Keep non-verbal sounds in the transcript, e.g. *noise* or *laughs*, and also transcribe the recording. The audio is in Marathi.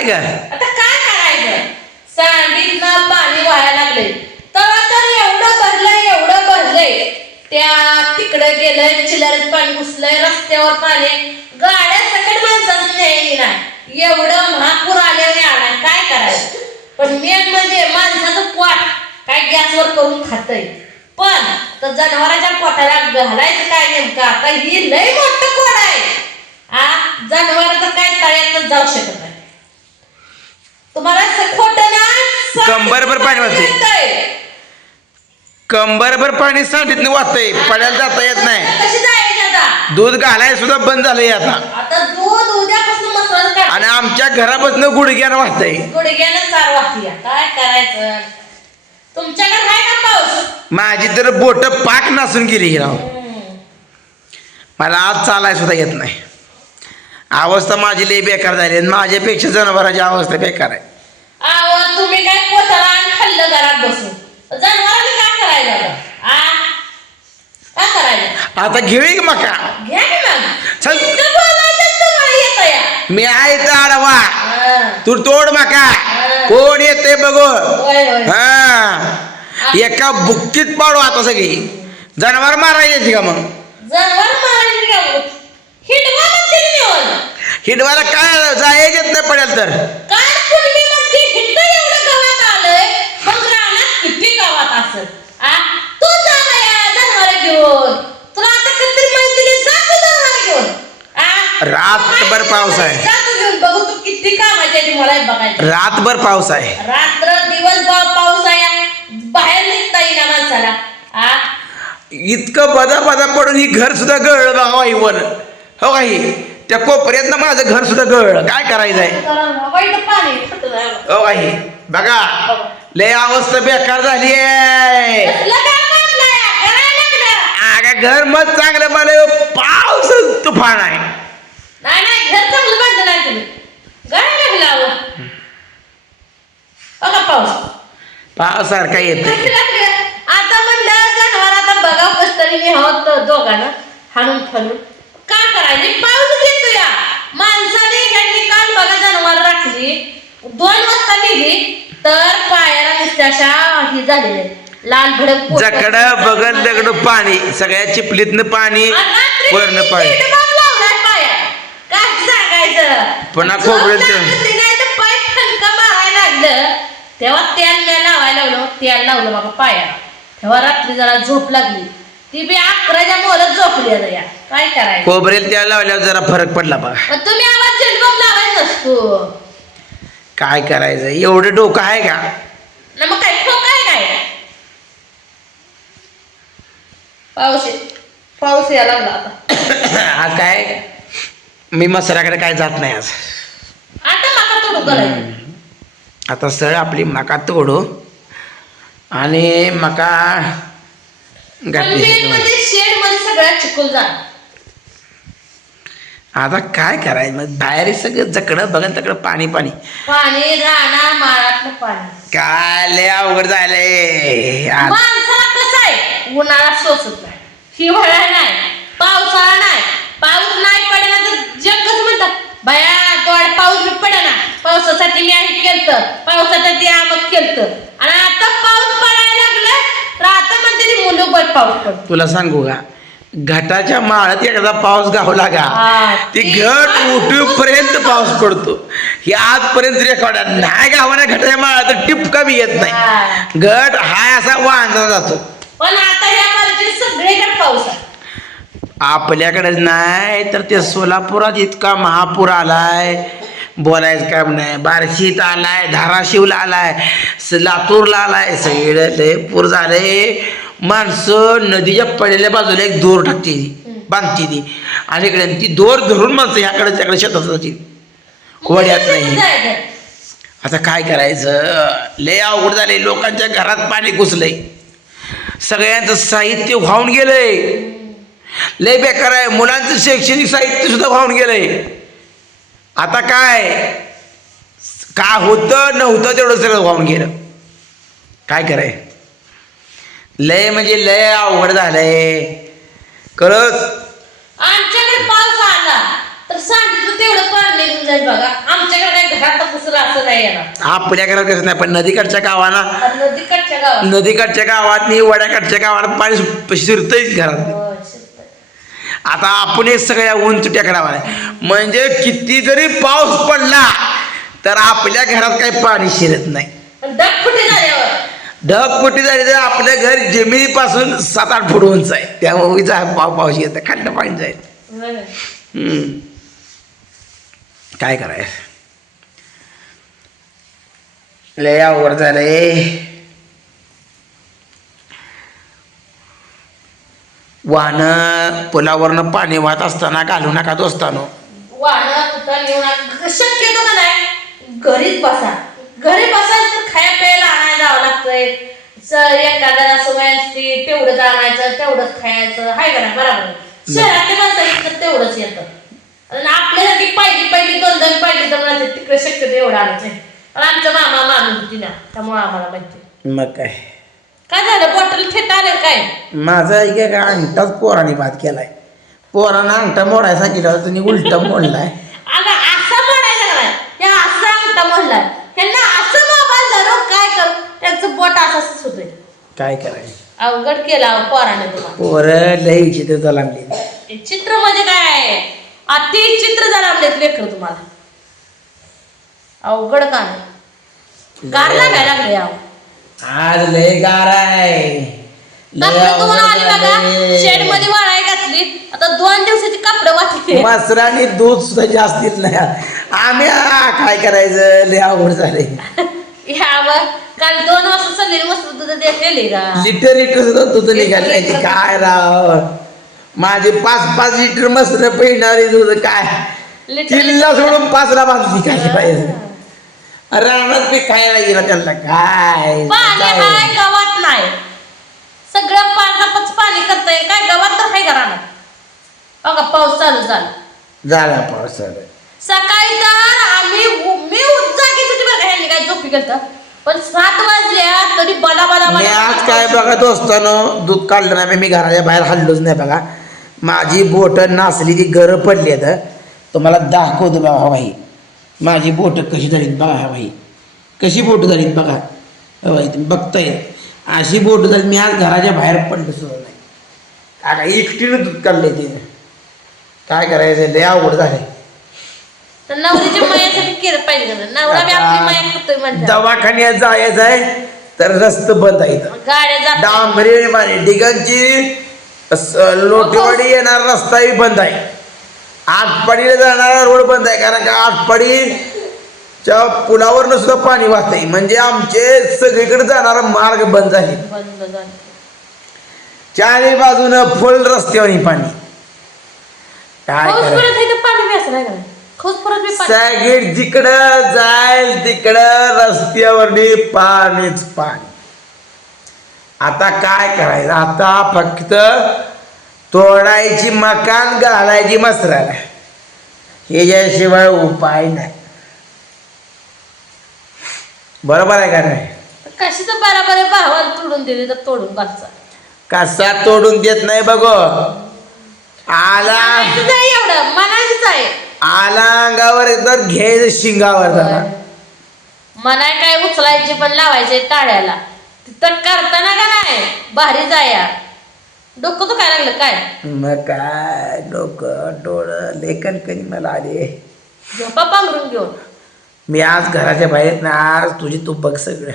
काय ग? आता काय करायचं? सांडीतनं पाणी वाया लागले तर तर एवढं भरलंय एवढं भरलंय. त्या तिकडे गेलंय चिलरीत पाणी घुसलंय रस्त्यावर पाणी गाड्या सकट माणसाचं नाही नाही एवढं महापूर आले आला काय करायचं? पण मेन म्हणजे माणसाचं पोट काय गॅसवर करून खातय. पण तर जनावरांच्या पोटाला घालायचं काय नेमकं? आता ही लय मोठं कोड आहे. आ जनावर तर काय तळ्यात जाऊ शकत नाही. तुम्हाला कंबरभर पाणी. येतंय. कंबरभर पाणी सांडीत वाहतंय पड्याला जाता येत नाही. दूध घालाय सुद्धा बंद झालंय आता. आणि आमच्या घरापासून गुडघ्यानं वाहतंय माझी तर बोट पाक नासून गेली ही. मला आज चालाय सुद्धा येत नाही. अवस्था माझी लई बेकार झाली आणि माझ्यापेक्षा जनावरांची अवस्था बेकार आहे. आव तुम्ही काय पोताला आणि खाल्लं घरात बसून? जनावरांनी काय करायला आता? आ? काय करायला? आता घेऊ की मका. घ्या की मग? चल. इतकं बोलायचं तुम्हाला येतं या. मी आहे तर आडवा. हा. तू तोड मका. कोण येते बघू? होय होय. हा. एका बुक्कीत पाडू आता सगळी. जनावर मारायची का मग? जनावर मारायची का? हिडवायला काय जायच येत नाही पडेल तर. रातभर पाऊस आहे. रातभर पाऊस आहे. रात्र दिवस पाऊस आहे. बाहेर निघता येईना माणसाला. आ? इतकं बदा बदा पडून ही घर सुद्धा गळलं बघा वर हो काही? त्या कोपऱ्यातनं माझं घर सुद्धा गळ. काय करायचंय? हो, आहे. वाईट बघा. लय अवस्था बेकार झाली आहे अगं घर मग चांगलं मला पाऊस तुफान आहे. पाऊस पावसारखा येत आता म्हणलं जनावर आता बघा कस तरी मी होत दोघांना हाणून फाणून. काय करायचे? पाऊस माणसाने ह्यांनी काल बघा जनावर राखली दोन वाजता निघली तर पायाला नुसत्याशा ही झालेली. लाल भडक पोट. जकड बघल दगड पाणी सगळ्या चिपलीतनं पाणी आणि रात्री वरनं किती पाणी दीड लावलाय. काय सांगायचं पुन्हा झोप. लागली नाही तर पाय ठणका मारायला लागलं तेव्हा तेल मी लावायला लावलं तेल लावलं बाबा पायाला तेव्हा रात्री जरा झोप लागली ती बी अकराच्या मोरत झोपली आता या. काय करायचं? खोबरेल त्या लावल्यावर जरा फरक पडला बघा मग तुम्ही आवाज झेंडबम लावायचा नसतो काय करायचं? एवढं डोकं आहे का? ना मग काय ठोक आहे काय? पाऊस ये- पाऊस यायला लागला आता. आज काय? मी मसराकडे काय जात नाही आज. आता माका तोडू करायचं. आता सर आपली मका तोडू आणि मका पण घातली मेन म्हणजे शेडमध्ये सगळ्यात चिकूल झाला आता काय करायचं? मग बाहेर सगळं जकडं बघन तकडं पाणी पाणी. पाणी माळातलं पाणी. काय लय अवघड झालंय. आज माणसाला कसं आहे? उन्हाळा सोसत नाही. हिवाळा नाही. पावसाळा नाही पाऊस नाही पडेना तर जग कसं म्हणतात बया दोड पाऊस बी पडेना पावसासाठी मी आहे केलतं पावसासाठी आमक केलतं आणि आता पाऊस पडायला लागला तर आता म्हणते ती मुलं पाऊस पडतो तुला सांगू का? घाटाच्या माळात एकदा पाऊस गावला का ती घट उठूपर्यंत पाऊस पडतो. हे आजपर्यंत रेकॉर्ड नाही गावाने घाटाच्या माळात टिपका बी येत. नाही. घट हाय असा वाहनला जातो. पण आता सगळीकडे पाऊस आहे. आपल्याकडे नाही तर ते सोलापुरात इतका महापूर आलाय. बोलायचं काम नाही. बार्शीत आलाय धाराशिवला आलाय लातूरला आलाय. सगळे लय पूर झाले. माणसं नदीच्या पडलेल्या बाजूला एक दोर टाकते ती बांधते ती. आणि इकडे ती दोर धरून माणसं ह्याकडे त्याकडे शेतात मग वड्यात नाही? आता काय करायचं? लय अवघड झाले लोकांच्या घरात पाणी घुसलंय. सगळ्यांचं साहित्य वाहून गेलंय. लय बेकार आहे. मुलांचं शैक्षणिक साहित्य सुद्धा वाहून गेलंय. आता काय? का होतं नव्हतं तेवढं सगळं वाहून गेलं. काय कराय लय म्हणजे लय अवघड झालंय खरंच. आमच्याकडे पाऊस आला. तर सांगितलं तेवढं पाणी निघून जाईल बघा. आमच्याकडे काय घरात घुसलं असं नाही येणार. आपल्या घरात कसं नाही पण नदीकडच्या गावाला आणि नदीकडच्या गावात. नदीकडच्या गावात नी वड्याकडच्या गावात पाणी शिरतंयच घरात. होय, शिरतंय. आता आपण हे सगळ्या उंच टेकडावर आहे. म्हणजे किती जरी पाऊस पडला तर आपल्या घरात काही पाणी शिरत नाही. आणि ढगफुटी झाल्यावर. ढगफुटी झाली तर आपलं घर जमिनीपासून सात आठ फूट उंच आहे. त्यामुळे जा पाव पाऊस येतं खंड पाणी जाईल. काय करायचं? लय अवघड झालंय. वाहनं पुलावरनं पाणी वाहत असताना घालू नका दोस्तानो. वाहनं कुठं शक्यतो नाही? घरीच बसा. घरी बसायचं तर खाया प्यायला आणायला जावं लागतंय. एखाद्याला सवय असते तेवढंच आणायचं तेवढंच खायचं. हाय का नाही? बरोबर. शहरातले माणसं तर तेवढंच येतं. आणि आपल्यासाठी पहिली पहिली दोन दोन पहिली दोन म्हणजे तिकडे शक्यतो एवढं आणायचं. नाही पण आमच्या मामा मामी होती ना त्यामुळे आम्हाला माहिती. मग काय? काय झालं? बॉटल थेट आलं काय? माझा एक एक अंगठाच पोराने बाद केलाय. पोरानं अंगठा मोडायला सांगितलं तुम्ही उलटा मोडलाय *laughs* अगं असं म्हणायचं नाही या असं अंगठा म्हणलाय ह्यांना असं मोबाईल धरून काय कर त्यांचं बोट असंच होतंय काय करायचं? अवघड केला पोराने तुम्हाला पोरं लय चित्र जलामली. हे चित्र म्हणजे काय? अति चित्र झालं आपल्यात लेकर तुम्हाला. अवघड का नाही गार लागायला लागले अहो. आज लय गार आहे. लय तसलं तुम्हाला आली अवघड बघा झालंय. शेडमध्ये वाळाय घातली. आता दोन दिवसाची कपडे वाटते मसराने दूध सुद्धा जास्त देत नाही. आम्ही आ, काय करायचं? लय अवघड झाले *laughs* काल दोन मस्त का लिटर लिटर सुद्धा दूध निघाले काय राव? माझे पाच पाच लिटर मसर पिणारी दूध काय? लिटर तिला सोडून पाचला बांधली काय पाहिजे रानात पीक खायला गेला त्यांना. काय? पाणी काय? गावात नाही. सगळं पाण्यापच पाणी करताय. काय गावात तर हाय घराला बघा पाऊस चालू झाला. झाला पावसाळा सकाळी तर आम्ही मी होती बघा ह्यांनी काय झोपी गेलत. पण सात वाजल्या तरी बला बला मी बला आज काय बघा दोस्तानो दूध काढलं नाही मी घराच्या बाहेर हल्लोच नाही बघा. माझी बोटं नासली ती गरं पडली आहेत तुम्हाला दाखवतो बघा भाई. माझी बोटं कशी झालीत बघा हा भाई. कशी बोटं झालीत बघा. हा भाई तुम्ही बघताय. अशी बोटं झाली मी आज घराच्या बाहेर पडलो सुद्धा नाही. काका एकटीनं दूध काढले तिने काय करायचं लय अवघड झाले तर नवरीच्या मायासाठी केलं पाहिजे का? नवरा बी आपली माया म्हणतात दवाखान्यात जायचं आहे तर रस्त बंद आहे इथं. गाड्या जात डांबरी मारी डिगांची स- लोटेवाडी येणारा रस्ताही बंद आहे. आटपाडीला जाणारा रोड बंद आहे कारण का आटपाडीच्या पुलावरनं सुद्धा पाणी वाहत आहे म्हणजे आमचे सगळीकडे जाणारा मार्ग बंद झाले बंद झालं. चारी बाजूनं फुल रस्त्यावर पाणी. काय पाऊस करायचं? पडत आहे तर पाणी बी असं नाही का? सगळी जिकडं जाईल तिकडं रस्त्यावरनी पाणीच पाणी. आता काय करायचं? आता फक्त तोडायची मकान घालायची मसराला ह्याच्याशिवाय उपाय नाही. बरोबर आहे का नाही? कशी तर बराबर भावाला तोडून दिली तर तोडून बसचा कसा तोडून देत नाही बघो? आला. एवढं मनाचीच आहे. आला अंगावर तर घ्यायचं शिंगावर जरा मनाय काय उचलायची पण लावायचे टाळ्याला. तिथं करताना का नाही? भारी जाया. डोकं तो काय लागलं काय? मग काय? डोकं डोळं लेखन कधी मला आले. झोपा पांघरून घेऊन. मी आज घराच्या बाहेर ना आज तुझी तू बघ सगळं.